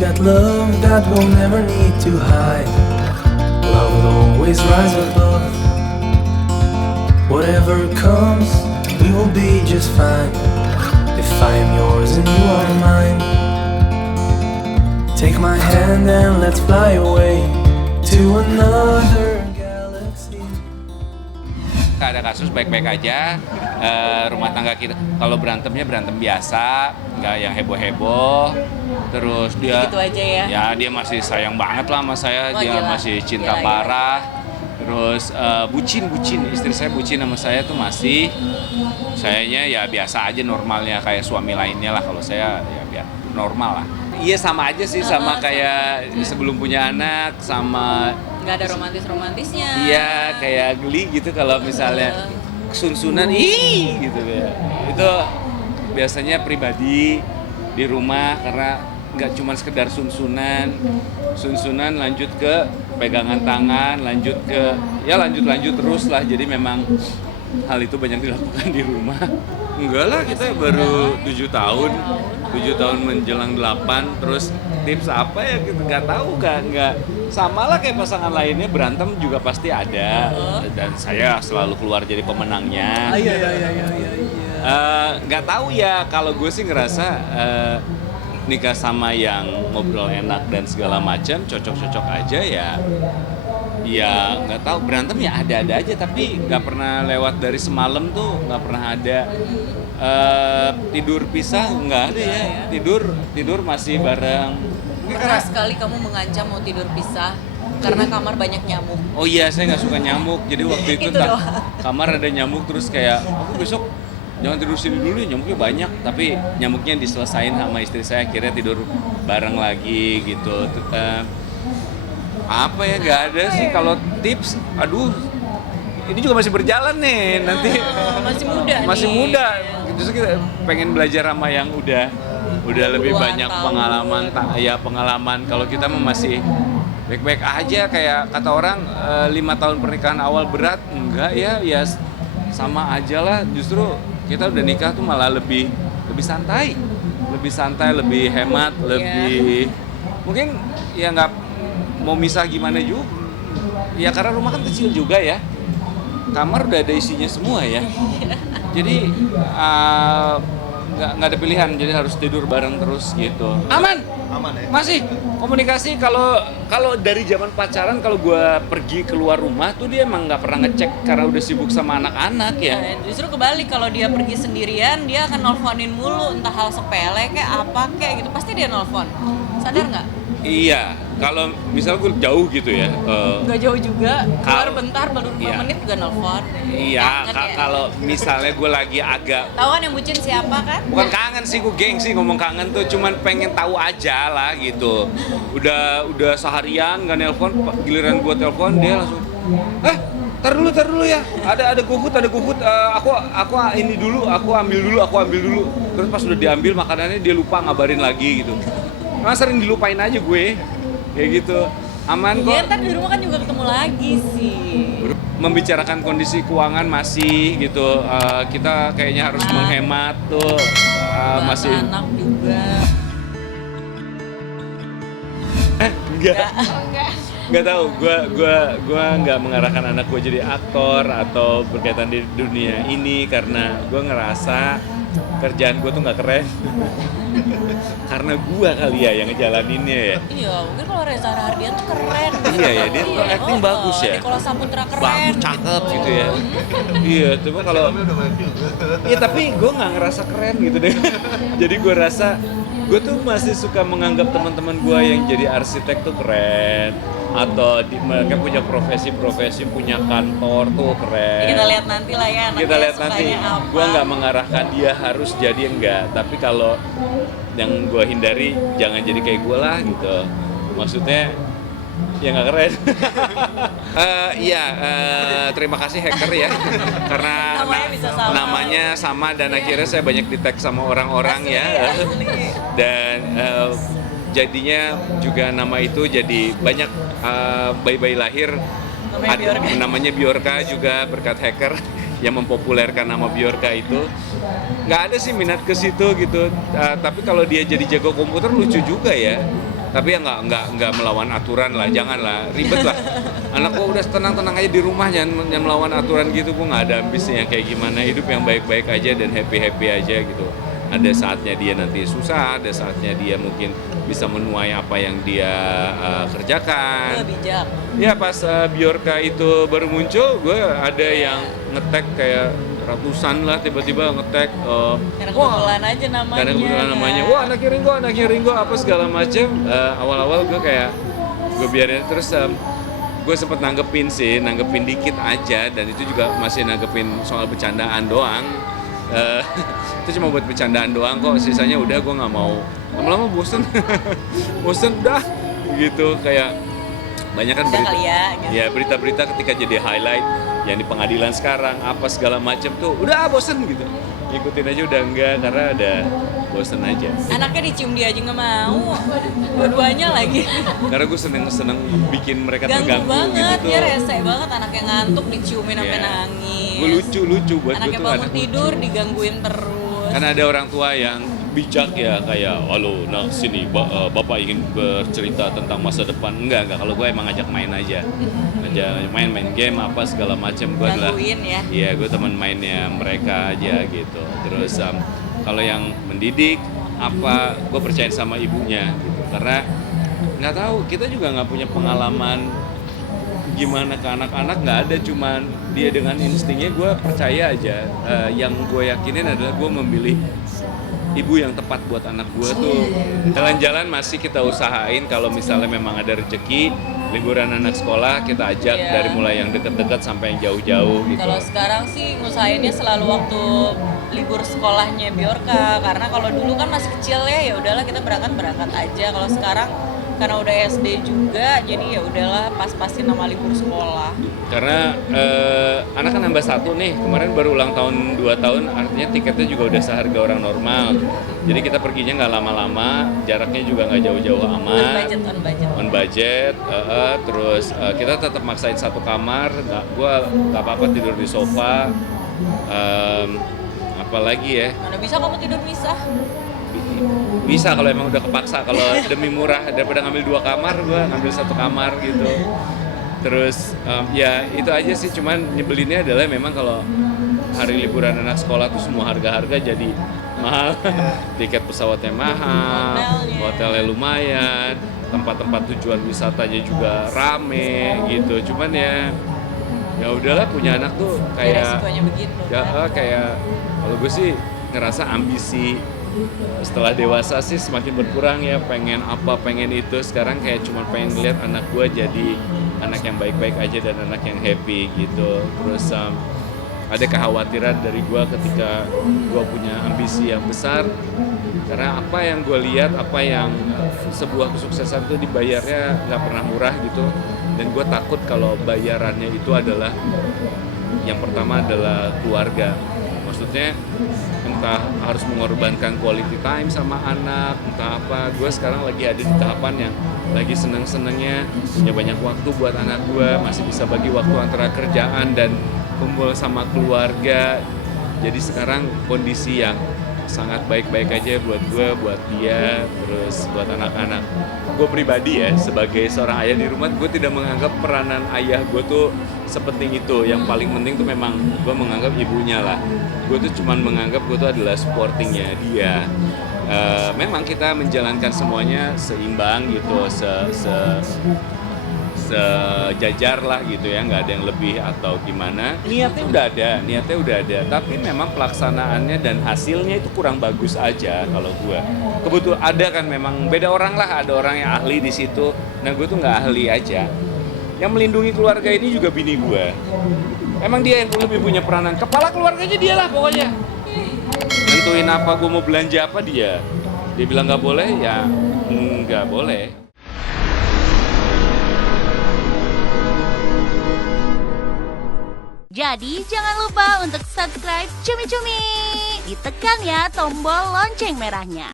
got love that we'll never need to hide. Love will always rise above. Whatever comes, we will be just fine. If I am yours and you are mine, take my hand and let's fly away to another galaxy. Ada kasus baik-baik aja, rumah tangga kita kalau berantemnya berantem biasa, nggak yang heboh-heboh. Terus dia gitu aja ya? Ya dia masih sayang banget lah sama saya, Oh, dia gila. masih cinta Gila. parah. Terus bucin, istri saya bucin sama saya tuh masih. Sayanya ya biasa aja normalnya kayak suami lainnya lah, kalau saya ya biar normal lah. Iya sama aja sih, sama kayak sebelum punya anak, sama Nggak ada romantis-romantisnya. iya kayak geli gitu kalau misalnya sunsunan gitu ya. Itu biasanya pribadi di rumah, karena nggak cuma sekedar sunsunan lanjut ke pegangan tangan, lanjut ke ya lanjut terus lah. Jadi memang hal itu banyak dilakukan di rumah. Enggak lah, kita baru 7 tahun menjelang 8. Terus tips apa ya kita nggak tahu, nggak sama lah kayak pasangan lainnya, berantem juga pasti ada, dan saya selalu keluar jadi pemenangnya. Iya. Nggak tahu ya, kalau gue sih ngerasa nikah sama yang ngobrol enak dan segala macam cocok aja ya nggak tahu, berantem ya ada aja, tapi nggak pernah lewat dari semalam tuh, nggak pernah ada tidur pisah, nggak ada ya. Tidur masih bareng. Pernah sekali kamu mengancam mau tidur pisah karena kamar banyak nyamuk. Oh iya, saya nggak suka nyamuk. Jadi waktu itu Itu doang. kamar ada nyamuk, terus kayak aku besok jangan tidur sini dulu ya, nyamuknya banyak. Tapi nyamuknya diselesain sama istri saya, akhirnya tidur bareng lagi gitu. Apa ya, nggak ada sih kalau tips. Aduh, ini juga masih berjalan nih. Nanti Masih muda nih. Justru kita pengen belajar sama yang udah lebih Puluhan banyak tahun. pengalaman. Kalau kita mah masih baik-baik aja, kayak kata orang 5 tahun pernikahan awal berat, enggak ya sama aja lah. Justru kita udah nikah tuh malah lebih santai, lebih hemat, lebih mungkin ya nggak mau misah gimana juga. Ya karena rumah kan kecil juga ya, kamar udah ada isinya semua ya. Jadi nggak ada pilihan, jadi harus tidur bareng terus gitu. Aman ya? Masih komunikasi. Kalau dari zaman pacaran, kalau gue pergi keluar rumah tuh dia emang nggak pernah ngecek karena udah sibuk sama anak-anak ya. Nah, justru kebalik, kalau dia pergi sendirian dia akan nelfonin mulu, entah hal sepele kayak apa kayak gitu, pasti dia nelfon. Sadar nggak? Iya, kalau misalnya gue jauh gitu ya. Nggak jauh juga, keluar Kalau- bentar baru 5 iya. menit juga nelfon. Iya, Kangen ya? kalau misalnya gue lagi agak Tahu kan yang bucin siapa kan? bukan kangen sih, gue gengsi ngomong kangen tuh, cuman pengen tahu aja lah gitu. Udah seharian nggak nelpon, giliran gue telepon dia langsung, tar dulu ya, ada GoFood, aku ini dulu, aku ambil dulu. Terus pas udah diambil makanannya dia lupa ngabarin lagi gitu. Nah, sering dilupain aja gue, kayak gitu. Aman Iya, kok. ntar di rumah kan juga ketemu lagi sih. Membicarakan kondisi keuangan masih gitu, kita kayaknya harus menghemat tuh, masih Anak juga. nggak tahu. Gua nggak mengarahkan anak gue jadi aktor atau berkaitan di dunia ini, karena gue ngerasa kerjaan gue tuh nggak keren. Karena gue kali ya yang ngejalaninnya ya. Iya, mungkin kalau Reza Rahardian tuh keren. Iya ya, dia tuh acting bagus ya. Nicholas Saputra keren. Bagus, cakep gitu ya. Iya, cuma kalau iya, tapi gue nggak ngerasa keren gitu deh. Jadi gue rasa gue tuh masih suka menganggap teman-teman gue yang jadi arsitek tuh keren, atau mereka punya profesi punya kantor tuh keren. Kita lihat nanti lah ya. Kita lihat nanti. Apa. Gue nggak mengarahkan dia harus jadi, enggak. Tapi kalau yang gue hindari jangan jadi kayak gue lah gitu. Maksudnya ya nggak keren. Terima kasih hacker ya, karena Namanya bisa sama. namanya sama dan akhirnya saya banyak di tag sama orang-orang Asli, ya. asli. Dan jadinya juga nama itu jadi banyak bayi-bayi lahir namanya Bjorka juga berkat hacker yang mempopulerkan nama Bjorka itu. Nggak ada sih minat ke situ gitu, tapi kalau dia jadi jago komputer lucu juga ya. Tapi ya nggak melawan aturan lah, janganlah ribet lah. Anak gua udah tenang-tenang aja di rumah, jangan melawan aturan gitu. Gua nggak ada ambisi yang kayak gimana, hidup yang baik-baik aja dan happy aja gitu. Ada saatnya dia nanti susah, ada saatnya dia mungkin bisa menuai apa yang dia kerjakan. Bijak. Ya pas Bjorka itu baru muncul, gue ada yang nge-tag kayak ratusan lah, tiba-tiba nge-tag Karena kebetulan aja namanya. karena kebetulan namanya, wah anaknya Ringo apa segala macem. Awal-awal gue kayak gue biarin terus. Gue sempet nanggepin dikit aja, dan itu juga masih nanggepin soal bercandaan doang. Itu cuma buat bercandaan doang kok, sisanya udah gue nggak mau. Lama-lama bosen dah gitu, kayak banyak kan berita, gitu. ya berita-berita ketika jadi highlight yang di pengadilan sekarang apa segala macam tuh udah bosen gitu, ikutin aja udah enggak, karena ada bosen aja. Anaknya dicium dia aja nggak mau, dua-duanya lagi. Karena gue seneng bikin mereka Ganggu terganggu banget, gitu tuh. dia rese banget, anaknya ngantuk diciumin sampai Iya. nangis. Gue lucu buat gue Anaknya tuh bangun anak tidur lucu. digangguin terus. Kan ada orang tua yang bijak ya, kayak halo nah sini bapak ingin bercerita tentang masa depan. Enggak, kalau gue emang ngajak main aja, main game apa segala macam. Gue adalah Gangguin ya. iya, gue teman mainnya mereka aja gitu. Terus kalau yang mendidik apa, gue percaya sama ibunya gitu, karena nggak tahu, kita juga nggak punya pengalaman gimana ke anak-anak, nggak ada, cuman dia dengan instingnya. Gue percaya aja, yang gue yakinin adalah gue memilih ibu yang tepat buat anak gue tuh. Jalan-jalan masih kita usahain, kalau misalnya memang ada rezeki liburan anak sekolah kita ajak. Iya. Dari mulai yang deket-deket sampai yang jauh-jauh gitu. Kalau sekarang sih ngusahainnya selalu waktu libur sekolahnya Bjorka, karena kalau dulu kan masih kecil ya udahlah kita berangkat aja. Kalau sekarang karena udah SD juga, jadi ya udahlah pas-pasin sama libur sekolah. Karena anak kan nambah satu nih, kemarin baru ulang tahun 2 tahun, artinya tiketnya juga udah seharga orang normal. Jadi kita perginya nggak lama-lama, jaraknya juga nggak jauh-jauh amat. On budget. Terus kita tetap maksain satu kamar, gue nggak apa-apa tidur di sofa. Apalagi ya? Mana bisa kamu tidur misah? Bisa kalau emang udah kepaksa, kalau demi murah daripada ngambil 2 kamar, gue ngambil 1 kamar gitu. Terus ya itu aja sih, cuman nyebelinnya adalah memang kalau hari liburan anak sekolah tuh semua harga-harga jadi mahal. Tiket pesawatnya mahal, hotelnya lumayan, tempat-tempat tujuan wisatanya juga rame gitu. Cuman ya udahlah, punya anak tuh kayak resikonya begitu. Ya kayak kalau gue sih ngerasa ambisi setelah dewasa sih semakin berkurang ya, pengen apa pengen itu. Sekarang kayak cuma pengen lihat anak gue jadi anak yang baik-baik aja dan anak yang happy gitu. Terus ada kekhawatiran dari gue ketika gue punya ambisi yang besar, karena apa yang gue lihat, apa yang sebuah kesuksesan tuh dibayarnya nggak pernah murah gitu. Dan gue takut kalau bayarannya itu adalah, yang pertama adalah keluarga. Maksudnya entah harus mengorbankan quality time sama anak, entah apa. Gue sekarang lagi ada di tahapan yang lagi seneng-senengnya punya banyak waktu buat anak gue, masih bisa bagi waktu antara kerjaan dan kumpul sama keluarga. Jadi sekarang kondisi yang sangat baik-baik aja buat gue, buat dia, terus buat anak-anak. Gue pribadi ya, sebagai seorang ayah di rumah, gue tidak menganggap peranan ayah gue tuh sepenting itu. Yang paling penting tuh memang gue menganggap ibunya lah. Gue tuh cuman menganggap gue tuh adalah supportingnya dia. Memang kita menjalankan semuanya seimbang gitu, sejajar lah gitu ya, nggak ada yang lebih atau gimana. Niatnya udah ada, tapi memang pelaksanaannya dan hasilnya itu kurang bagus aja kalau gue. Kebetulan ada kan, memang beda orang lah, ada orang yang ahli di situ, nah gue tuh nggak ahli aja. Yang melindungi keluarga ini juga bini gue. Emang dia yang lebih punya peranan, kepala keluarganya dia lah pokoknya. Nentuin apa gue mau belanja apa dia bilang nggak boleh ya nggak boleh. Jadi jangan lupa untuk subscribe Cumi Cumi. Ditekan ya tombol lonceng merahnya.